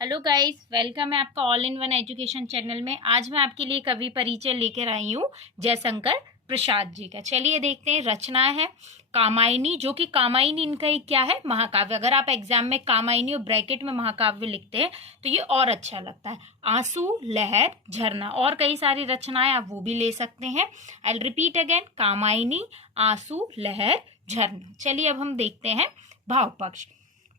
Hello guys, welcome है आपका all in one education channel में। आज मैं आपके लिए कवि परिचय लेकर आई हूँ जयशंकर प्रसाद जी का। चलिए देखते हैं। रचना है कामायनी, जो कि कामायनी इनका एक क्या है, महाकाव्य। अगर आप एग्जाम में कामायनी और ब्रैकेट में महाकाव्य लिखते हैं तो ये और अच्छा लगता है। आंसू, लहर, झरना और कई सारी रचनाएं आप वो भी ले सकते हैं। आई रिपीट अगेन, कामायनी, आंसू, लहर, झरना। चलिए अब हम देखते हैं भाव पक्ष।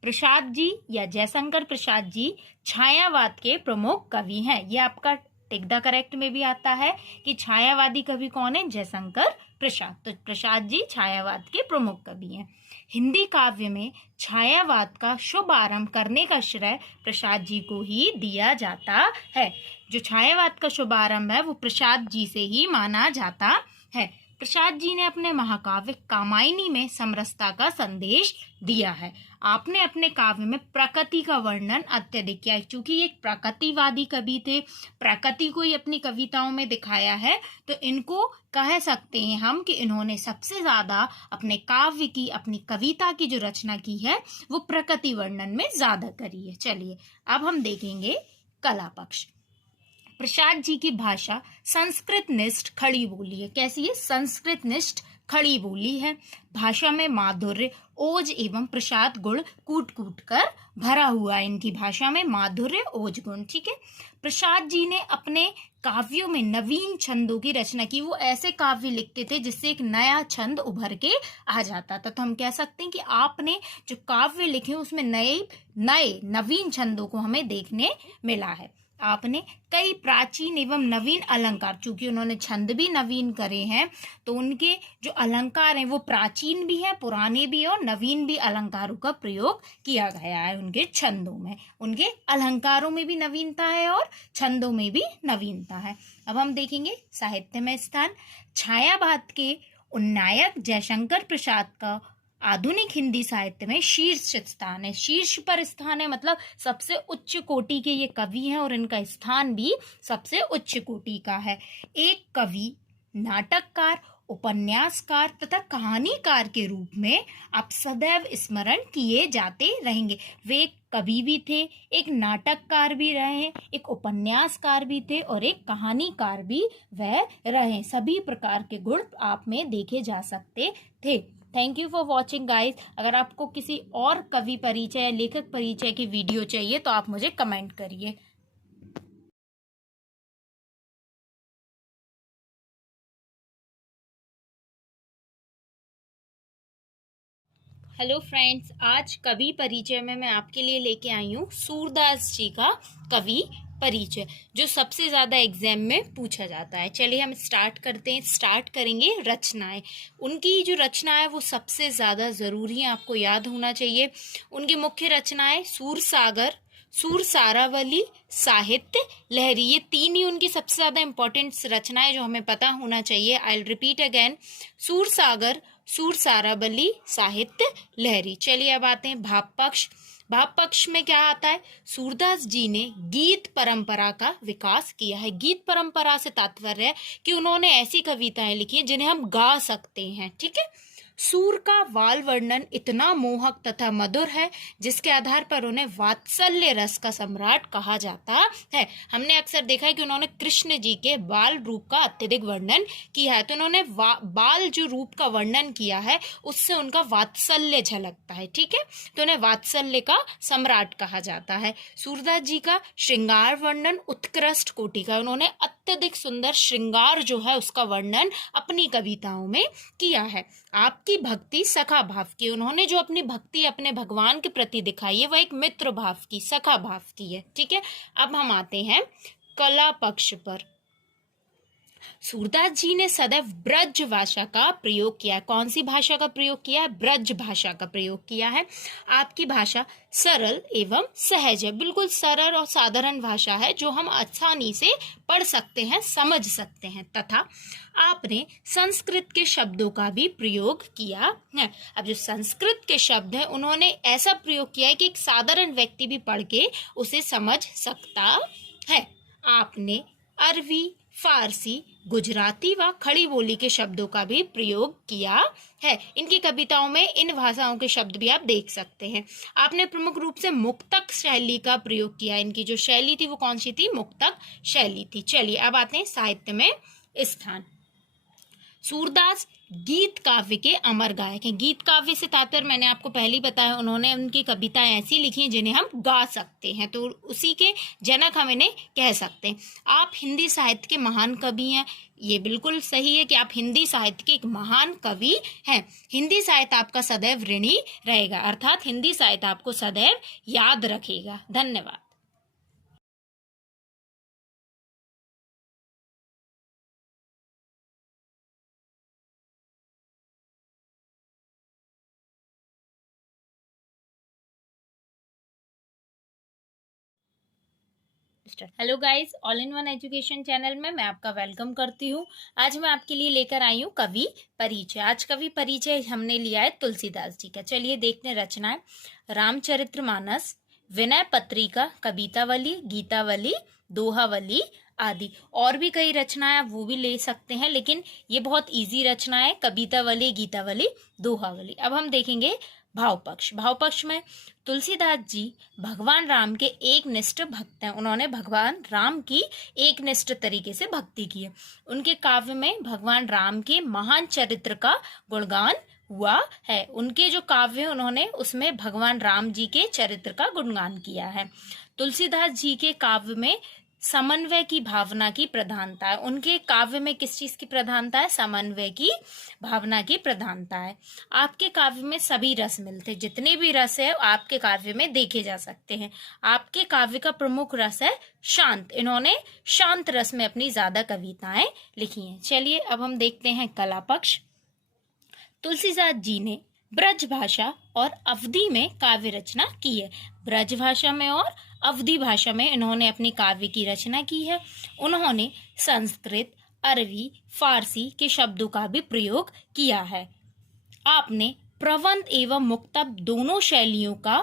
प्रसाद जी या जयशंकर प्रसाद जी छायावाद के प्रमुख कवि हैं। ये आपका टिक द करेक्ट में भी आता है कि छायावादी कवि कौन है, जयशंकर प्रसाद। तो प्रसाद जी छायावाद के प्रमुख कवि हैं। हिंदी काव्य में छायावाद का शुभ आरंभ करने का श्रेय प्रसाद जी को ही दिया जाता है। जो छायावाद का शुभ आरंभ है वो प्रसाद जी से ही माना जाता है। प्रसाद जी ने अपने महाकाव्य कामायनी में समरसता का संदेश दिया है। आपने अपने काव्य में प्रकृति का वर्णन अत्यधिक किया है। चूंकि ये एक प्रकृतिवादी कवि थे, प्रकृति को ही अपनी कविताओं में दिखाया है, तो इनको कह सकते हैं हम कि इन्होंने सबसे ज्यादा अपने काव्य की, अपनी कविता की जो रचना की है वो प्रकृति वर्णन में ज्यादा करी है। चलिए अब हम देखेंगे कला पक्ष। प्रसाद जी की भाषा संस्कृत निष्ठ खड़ी बोली है। कैसी है? संस्कृत निष्ठ खड़ी बोली है। भाषा में माधुर्य, ओज एवं प्रसाद गुण कूट कूट कर भरा हुआ है। इनकी भाषा में माधुर्य, ओज गुण, ठीक है। प्रसाद जी ने अपने काव्यों में नवीन छंदों की रचना की। वो ऐसे काव्य लिखते थे जिससे एक नया छंद उभर के आ जाता था। तो हम कह सकते हैं कि आपने जो काव्य लिखे उसमें नए नवीन छंदों को हमें देखने मिला है। आपने कई प्राचीन एवं नवीन अलंकार, चूंकि उन्होंने छंद भी नवीन करे हैं तो उनके जो अलंकार हैं वो प्राचीन भी हैं, पुराने भी और नवीन भी अलंकारों का प्रयोग किया गया है उनके छंदों में। उनके अलंकारों में भी नवीनता है और छंदों में भी नवीनता है। अब हम देखेंगे साहित्य में स्थान। छायावाद के उन्नायक जयशंकर प्रसाद का आधुनिक हिंदी साहित्य में शीर्ष स्थान है। शीर्ष पर स्थान है मतलब सबसे उच्च कोटि के ये कवि हैं और इनका स्थान भी सबसे उच्च कोटि का है। एक कवि, नाटककार, उपन्यासकार तथा कहानीकार के रूप में आप सदैव स्मरण किए जाते रहेंगे। वे एक कवि भी थे, एक नाटककार भी रहे, एक उपन्यासकार भी थे और एक कहानीकार भी वह रहे। सभी प्रकार के गुण आप में देखे जा सकते थे। Thank you for watching guys. अगर आपको किसी और कवि परिचय या लेखक परिचय की वीडियो चाहिए तो आप मुझे कमेंट करिए। हेलो फ्रेंड्स, आज कवि परिचय में मैं आपके लिए लेके आई हूँ सूरदास जी का कवि परिचय, जो सबसे ज्यादा एग्जाम में पूछा जाता है। चलिए हम स्टार्ट करते हैं। स्टार्ट करेंगे रचनाएं। उनकी जो रचना है वो सबसे ज्यादा जरूरी है, आपको याद होना चाहिए। उनकी मुख्य रचनाएं सूरसागर, सूरसारावली, साहित्य लहरी, ये तीन ही उनकी सबसे ज्यादा इंपॉर्टेंट रचनाएं जो हमें पता होना चाहिए। आई रिपीट अगेन, सूरसागर, सूरसारावली, साहित्य लहरी। चलिए अब आते हैं भाव पक्ष। भाव पक्ष में क्या आता है? सूरदास जी ने गीत परंपरा का विकास किया है। गीत परंपरा से तात्पर्य है कि उन्होंने ऐसी कविताएं लिखी हैं जिन्हें हम गा सकते हैं, ठीक है। सूर का वाल वर्णन इतना मोहक तथा मधुर है जिसके आधार पर उन्हें वात्सल्य रस का सम्राट कहा जाता है। हमने अक्सर देखा है कि उन्होंने कृष्ण जी के बाल रूप का अत्यधिक वर्णन किया है। तो उन्होंने बाल जो रूप का वर्णन किया है उससे उनका वात्सल्य झलकता है, ठीक है। तो उन्हें वात्सल्य का सम्राट कहा जाता है। सूरदास जी का श्रृंगार वर्णन उत्कृष्ट कोटि का। उन्होंने अत्यधिक सुंदर श्रृंगार जो है उसका वर्णन अपनी कविताओं में किया है। आपकी भक्ति सखा भाव की। उन्होंने जो अपनी भक्ति अपने भगवान के प्रति दिखाई है वह एक मित्र भाव की, सखा भाव की है, ठीक है। अब हम आते हैं कला पक्ष पर। सूरदास जी ने सदैव ब्रज भाषा का प्रयोग किया है। कौन सी भाषा का प्रयोग किया है? ब्रज भाषा का प्रयोग किया है। आपकी भाषा सरल एवं सहज है। बिल्कुल सरल और साधारण भाषा है जो हम आसानी से पढ़ सकते हैं, समझ सकते हैं। तथा आपने संस्कृत के शब्दों का भी प्रयोग किया है। अब जो संस्कृत के शब्द है उन्होंने ऐसा प्रयोग किया है कि एक साधारण व्यक्ति भी पढ़ के उसे समझ सकता है। आपने अरबी, फारसी, गुजराती व खड़ी बोली के शब्दों का भी प्रयोग किया है। इनकी कविताओं में इन भाषाओं के शब्द भी आप देख सकते हैं। आपने प्रमुख रूप से मुक्तक शैली का प्रयोग किया। इनकी जो शैली थी वो कौन सी थी? मुक्तक शैली थी। चलिए अब आते हैं साहित्य में स्थान। सूरदास गीत काव्य के अमर गायक हैं। गीत काव्य से तात्पर्य मैंने आपको पहले ही बताया, उन्होंने उनकी कविताएं ऐसी लिखी हैं जिन्हें हम गा सकते हैं, तो उसी के जनक हम इन्हें कह सकते हैं। आप हिंदी साहित्य के महान कवि हैं। ये बिल्कुल सही है कि आप हिंदी साहित्य के एक महान कवि हैं। हिंदी साहित्य आपका सदैव ऋणी रहेगा, अर्थात हिंदी साहित्य आपको सदैव याद रखेगा। धन्यवाद। Hello guys, all in one education channel में मैं आपका वेलकम करती हूँ। आज मैं आपके लिए लेकर आई हूँ कवि परिचय। आज कवि परिचय हमने लिया है तुलसीदास जी का। चलिए देखते हैं रचनाएं। रामचरितमानस, विनय पत्रिका, कवितावली, गीतावली, दोहावली आदि। और भी कई रचनाएं आप वो भी ले सकते हैं, लेकिन ये बहुत इजी रचना है, कवितावली, गीतावली, दोहावली। अब हम देखेंगे भाव पक्ष। भाव पक्ष में तुलसीदास जी भगवान राम के एक निष्ठ भक्त हैं। उन्होंने भगवान राम की एक निष्ठ तरीके से भक्ति की है। उनके काव्य में भगवान राम के महान चरित्र का गुणगान हुआ है। उनके जो काव्य हैं उन्होंने उसमें भगवान राम जी के चरित्र का गुणगान किया है। तुलसीदास जी के काव्य में समन्वय की भावना की प्रधानता है। उनके काव्य में किस चीज की प्रधानता है? समन्वय की भावना की प्रधानता है। आपके काव्य में सभी रस मिलते हैं, जितने भी रस है आपके काव्य में देखे जा सकते हैं। आपके काव्य का प्रमुख रस है शांत। इन्होंने शांत रस में अपनी ज्यादा कविताएं लिखी हैं। चलिए अब हम देखते हैं कला पक्ष। तुलसीदास जी ने ब्रज भाषा और अवधी में काव्य रचना की है। ब्रज भाषा में और अवधी भाषा में इन्होंने अपनी काव्य की रचना की है। उन्होंने संस्कृत, अरबी, फारसी के शब्दों का भी प्रयोग किया है। आपने प्रबंध एवं मुक्तक दोनों शैलियों का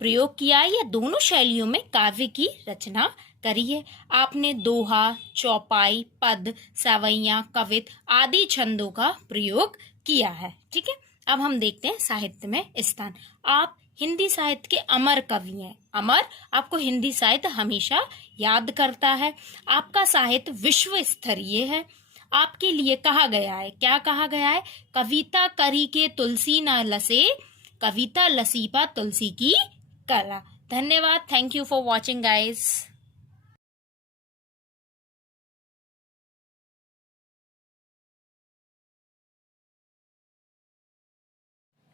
प्रयोग किया है, या दोनों शैलियों में काव्य की रचना करी है। आपने दोहा, चौपाई, पद, सवैया, कवित आदि छंदों का प्रयोग किया है। ठीक है, अब हम देखते हैं साहित्य में स्थान। आप हिंदी साहित्य के अमर कवि हैं। अमर, आपको हिंदी साहित्य हमेशा याद करता है। आपका साहित्य विश्व स्तरीय है। आपके लिए कहा गया है, क्या कहा गया है? कविता करी के तुलसी न लसे, कविता लसीपा तुलसी की कला। धन्यवाद। Thank you for watching guys.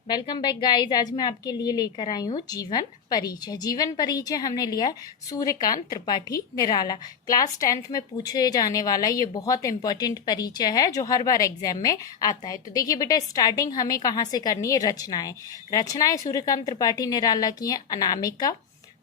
Welcome back guys. आज मैं आपके लिए लेकर आई हूँ जीवन परिचय। जीवन परिचय हमने लिया है सूर्यकांत त्रिपाठी निराला। क्लास 10th में पूछे जाने वाला ये बहुत इंपॉर्टेंट परिचय है जो हर बार एग्जाम में आता है। तो देखिए बेटा, स्टार्टिंग हमें कहाँ से करनी है? रचनाएं। रचनाएं सूर्यकांत त्रिपाठी निराला की हैं अनामिका,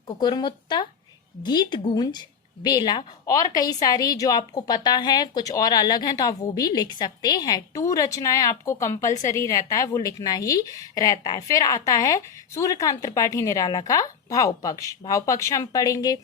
कुकुरमुत्ता, गीत गूंज, बेला और कई सारी जो आपको पता है, कुछ और अलग हैं तो आप वो भी लिख सकते हैं। 2 रचनाएं आपको कंपलसरी रहता है, वो लिखना ही रहता है। फिर आता है सूर्यकांत त्रिपाठी निराला का भाव पक्ष। भाव पक्ष हम पढ़ेंगे।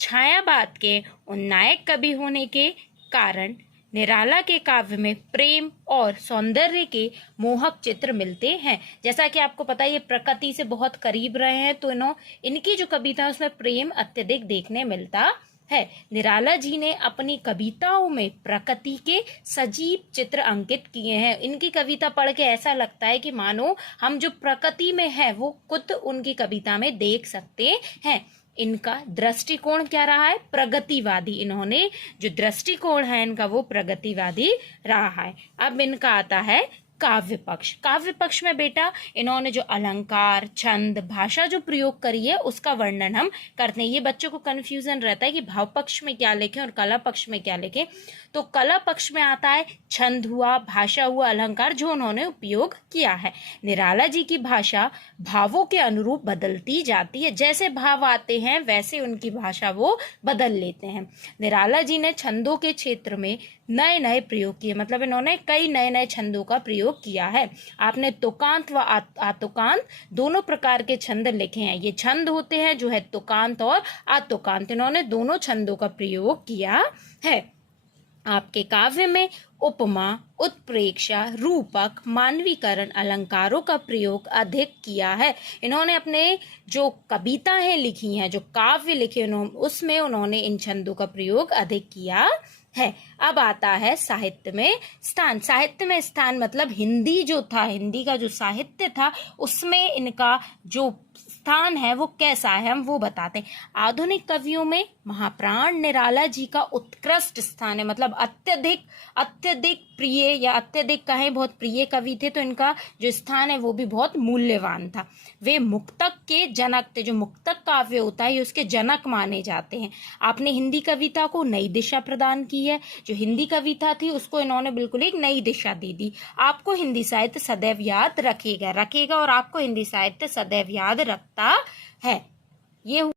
छायावाद के उन्नायक कवि होने के कारण निराला के काव्य में प्रेम और सौंदर्य के मोहक चित्र मिलते हैं। जैसा कि आपको पता है ये प्रकृति से बहुत करीब रहे हैं, तो इनकी जो कविता है उसमें प्रेम अत्यधिक देखने मिलता है। निराला जी ने अपनी कविताओं में प्रकृति के सजीव चित्र अंकित किए हैं। इनकी कविता पढ़ के ऐसा लगता है कि मानो हम जो प्रकृति में है वो खुद उनकी कविता में देख सकते हैं। इनका दृष्टिकोण क्या रहा है? प्रगतिवादी। इन्होंने जो दृष्टिकोण है इनका वो प्रगतिवादी रहा है। अब इनका आता है काव्य पक्ष। काव्य पक्ष में बेटा इन्होंने जो अलंकार, छंद, भाषा जो प्रयोग करी है उसका वर्णन हम करते हैं। ये बच्चों को कंफ्यूजन रहता है कि भाव पक्ष में क्या लिखें और कला पक्ष में क्या लिखें। तो कला पक्ष में आता है छंद हुआ, भाषा हुआ, अलंकार जो उन्होंने उपयोग किया है। निराला जी की भाषा भावों के अनुरूप बदलती जाती है। जैसे भाव आते हैं वैसे उनकी भाषा वो बदल लेते हैं। निराला जी ने छंदों के क्षेत्र में नए नए प्रयोग किए, मतलब इन्होंने कई नए नए छंदों का प्रयोग प्रयोग किया है। आपने तुकांत व आतुकांत दोनों प्रकार के छंद लिखे हैं। ये छंद होते हैं जो है तुकांत और आतुकांत, इन्होंने दोनों छंदों का प्रयोग किया है। आपके काव्य में उपमा, उत्प्रेक्षा, रूपक, मानवीकरण, अलंकारों का प्रयोग अधिक किया है। इन्होंने अपने जो कविताएं लिखी हैं, जो काव्य लिखे, उसमें उन्होंने इन छंदों का प्रयोग अधिक किया है। अब आता है साहित्य में स्थान। साहित्य में स्थान मतलब हिंदी जो था, हिंदी का जो साहित्य था उसमें इनका जो स्थान है वो कैसा है, हम वो बताते हैं। आधुनिक कवियों में महाप्राण निराला जी का उत्कृष्ट स्थान है, मतलब अत्यधिक अत्यधिक प्रिय या अत्यधिक कहें बहुत प्रिय कवि थे, तो इनका जो स्थान है वो भी बहुत मूल्यवान था। वे मुक्तक के जनक थे। जो मुक्तक काव्य होता है उसके जनक माने जाते हैं। आपने हिंदी कविता को नई दिशा प्रदान की है। जो हिंदी कविता थी उसको इन्होंने बिल्कुल एक नई दिशा दे दी। आपको हिंदी साहित्य सदैव याद रखेगा और आपको हिंदी साहित्य सदैव याद रखता है। ये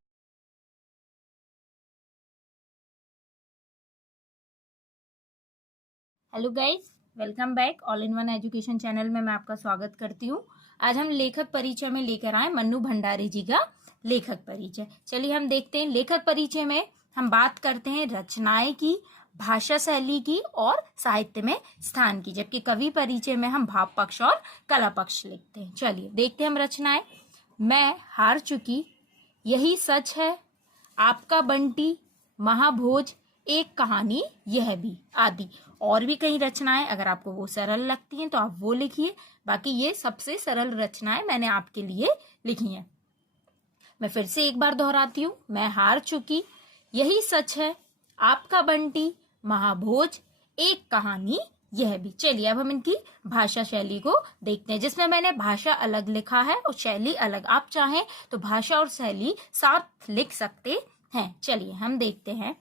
hello guys, welcome back. All in one education channel में मैं आपका स्वागत करती हूँ। आज हम लेखक परिचय में लेकर आए मन्नू भंडारी जी का लेखक परिचय। चलिए हम देखते हैं। लेखक परिचय में हम बात करते हैं रचनाएं की, भाषा शैली की और साहित्य में स्थान की, जबकि कवि परिचय में हम भाव पक्ष और कला पक्ष लिखते हैं। चलिए देखते हैं हम रचनाएं। मैं हार चुकी, यही सच है, आपका बंटी, महाभोज, एक कहानी यह भी, आदि। और भी कई रचनाएं, अगर आपको वो सरल लगती हैं तो आप वो लिखिए। बाकी ये सबसे सरल रचनाएं मैंने आपके लिए लिखी हैं। मैं फिर से एक बार दोहराती हूँ। मैं हार चुकी, यही सच है, आपका बंटी, महाभोज, एक कहानी यह भी। चलिए अब हम इनकी भाषा शैली को देखते हैं, जिसमें मैंने भाषा अलग लिखा है और शैली अलग। आप चाहें तो भाषा और शैली साथ लिख सकते हैं। चलिए हम देखते हैं।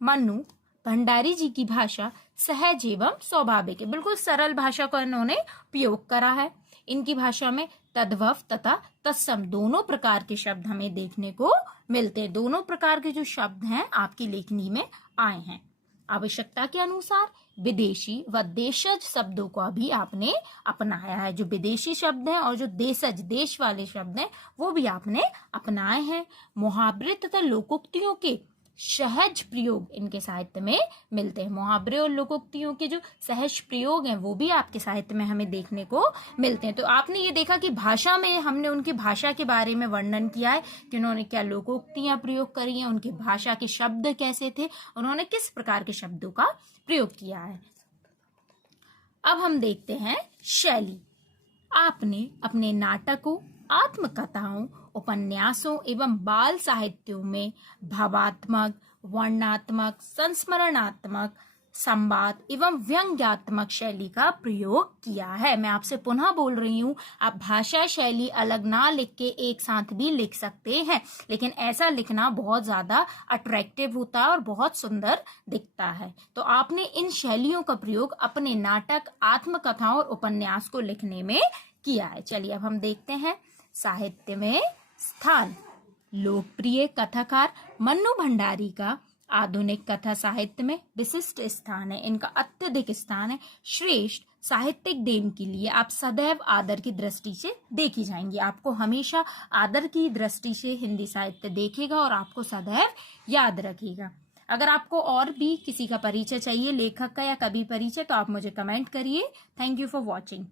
मन्नू भंडारी जी की भाषा सहज एवं स्वाभाविक है। बिल्कुल सरल भाषा का इन्होंने उपयोग करा है। इनकी भाषा में तद्भव तथा तत्सम दोनों प्रकार के शब्द हमें देखने को मिलते हैं। दोनों प्रकार के जो शब्द हैं आपकी लेखनी में आए हैं। आवश्यकता के अनुसार विदेशी व देशज शब्दों का भी आपने अपनाया है। जो विदेशी शब्द हैं और जो देशज देश वाले शब्द हैं वो भी आपने अपनाए हैं। मुहावरे तथा लोकोक्तियों के सहज प्रयोग इनके साहित्य में मिलते हैं। मुहावरे और लोकोक्तियों के जो सहज प्रयोग हैं वो भी आपके साहित्य में हमें देखने को मिलते हैं। तो आपने ये देखा कि भाषा में हमने उनकी भाषा के बारे में वर्णन किया है कि उन्होंने क्या लोकोक्तियां प्रयोग करी हैं, उनकी भाषा के शब्द कैसे थे, उन्होंने किस प्रकार के शब्दों का प्रयोग किया है। अब हम देखते हैं शैली। आपने अपने नाटकों, आत्मकथाओं, उपन्यासों एवं बाल साहित्यों में भावात्मक, वर्णनात्मक, संस्मरणात्मक, संवाद एवं व्यंग्यात्मक शैली का प्रयोग किया है। मैं आपसे पुनः बोल रही हूँ, आप भाषा शैली अलग ना लिख के एक साथ भी लिख सकते हैं, लेकिन ऐसा लिखना बहुत ज्यादा अट्रैक्टिव होता है और बहुत सुंदर दिखता है। तो आपने इन शैलियों का प्रयोग अपने नाटक, आत्मकथाओं और उपन्यास को लिखने में किया है। चलिए अब हम देखते हैं साहित्य में स्थान। लोकप्रिय कथाकार मन्नू भंडारी का आधुनिक कथा साहित्य में विशिष्ट स्थान है। इनका अत्यधिक स्थान है। श्रेष्ठ साहित्यिक देन के लिए आप सदैव आदर की दृष्टि से देखी जाएंगी। आपको हमेशा आदर की दृष्टि से हिंदी साहित्य देखेगा और आपको सदैव याद रखेगा। अगर आपको और भी किसी का परिचय चाहिए, लेखक का या कवि परिचय, तो आप मुझे कमेंट करिए। Thank you for watching.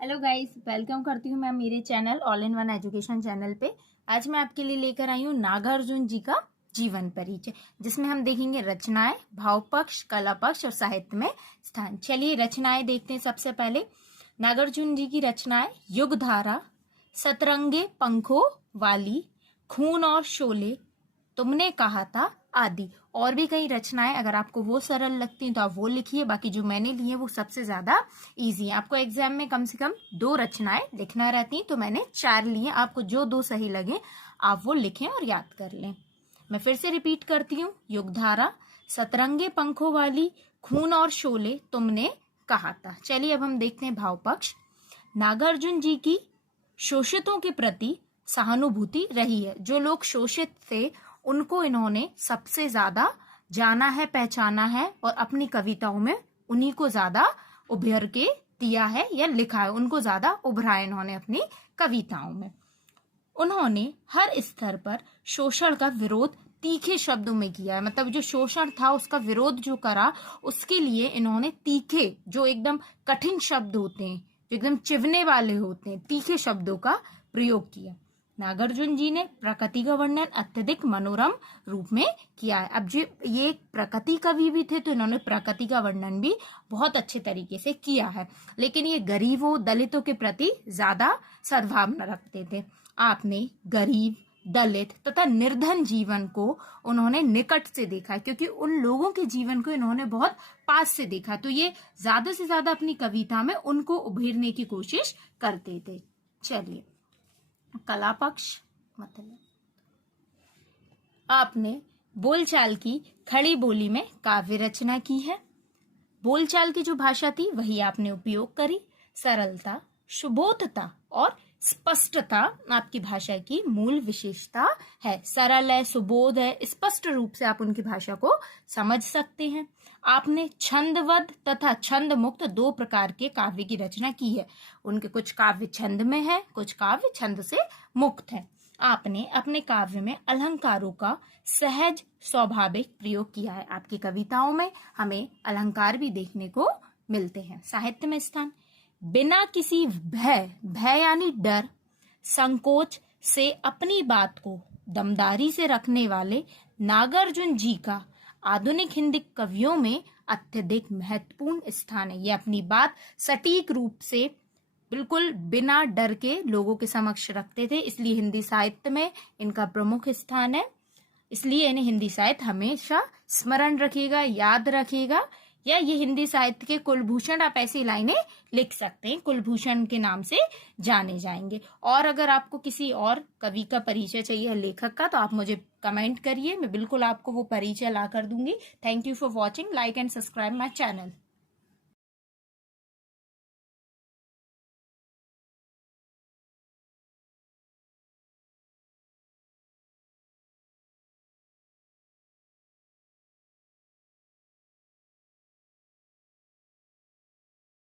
Hello guys, welcome करती हूँ मैं मेरे channel all in one education channel पे। आज मैं आपके लिए लेकर आई हूँ नागार्जुन जी का जीवन परिचय, जिसमें हम देखेंगे रचनाएं, भाव पक्ष, कला पक्ष और साहित्य में स्थान। चलिए रचनाएं देखते हैं। सबसे पहले नागार्जुन जी की रचनाएं युगधारा, सतरंगे पंखों वाली, खून और शोले, तुमने कहा था, आदि। और भी कई रचनाएं, अगर आपको वो सरल लगती हैं तो आप वो लिखिए। बाकी जो मैंने ली है वो सबसे ज्यादा इजी है। आपको एग्जाम में कम से कम 2 रचनाएं लिखना रहती हैं, तो मैंने 4 ली हैं। आपको जो 2 सही लगे आप वो लिखें और याद कर लें। मैं फिर से रिपीट करती हूँ। युगधारा, सतरंगे पंखों वाली, खून और शोले तुमने कहा था। चलिए अब हम देखते हैं भाव पक्ष। नागार्जुन जी की शोषितों के प्रति सहानुभूति रही है। जो लोग शोषित थे उनको इन्होंने सबसे ज्यादा जाना है, पहचाना है और अपनी कविताओं में उन्हीं को ज्यादा उभर के दिया है या लिखा है, उनको ज्यादा उभरा इन्होंने अपनी कविताओं में। उन्होंने हर स्तर पर शोषण का विरोध तीखे शब्दों में किया है। मतलब जो शोषण था उसका विरोध जो करा, उसके लिए इन्होंने तीखे, जो एकदम कठिन शब्द होते हैं, जो एकदम चिवने वाले होते हैं, तीखे शब्दों का प्रयोग किया। नागार्जुन जी ने प्रकृति का वर्णन अत्यधिक मनोरम रूप में किया है। अब ये प्रकृति कवि भी थे तो इन्होंने प्रकृति का वर्णन भी बहुत अच्छे तरीके से किया है। लेकिन ये गरीबों, दलितों के प्रति ज्यादा सद्भावना रखते थे। आपने गरीब, दलित तथा निर्धन जीवन को उन्होंने निकट से देखा, क्योंकि उन लोगों के जीवन को इन्होंने बहुत पास से देखा, तो ये ज्यादा से ज्यादा अपनी कविता में उनको उभेरने की कोशिश करते थे। चलिए कला पक्ष। मतलब आपने बोलचाल की खड़ी बोली में काव्य रचना की है। बोलचाल की जो भाषा थी वही आपने उपयोग करी। सरलता, सुबोधता और स्पष्टता आपकी भाषा की मूल विशेषता है। सरल है, सुबोध है, स्पष्ट रूप से आप उनकी भाषा को समझ सकते हैं। आपने छंदबद्ध तथा छंद मुक्त दो प्रकार के काव्य की रचना की है। उनके कुछ काव्य छंद में है, कुछ काव्य छंद से मुक्त है। आपने अपने काव्य में अलंकारों का सहज स्वाभाविक प्रयोग किया है। आपकी कविताओं में हमें अलंकार भी देखने को मिलते हैं। साहित्य में स्थान, बिना किसी भय यानी डर, संकोच से अपनी बात को दमदारी से रखने वाले नागार्जुन जी का आधुनिक हिंदी कवियों में अत्यधिक महत्वपूर्ण स्थान है। ये अपनी बात सटीक रूप से बिल्कुल बिना डर के लोगों के समक्ष रखते थे, इसलिए हिंदी साहित्य में इनका प्रमुख स्थान है। इसलिए इन्हें हिंदी साहित्य हमेशा स्मरण रखेगा, याद रखेगा, या ये हिंदी साहित्य के कुलभूषण, आप ऐसी लाइनें लिख सकते हैं, कुलभूषण के नाम से जाने जाएंगे। और अगर आपको किसी और कवि का परिचय चाहिए, लेखक का, तो आप मुझे कमेंट करिए, मैं बिल्कुल आपको वो परिचय ला कर दूंगी। Thank you for watching. Like and subscribe my channel.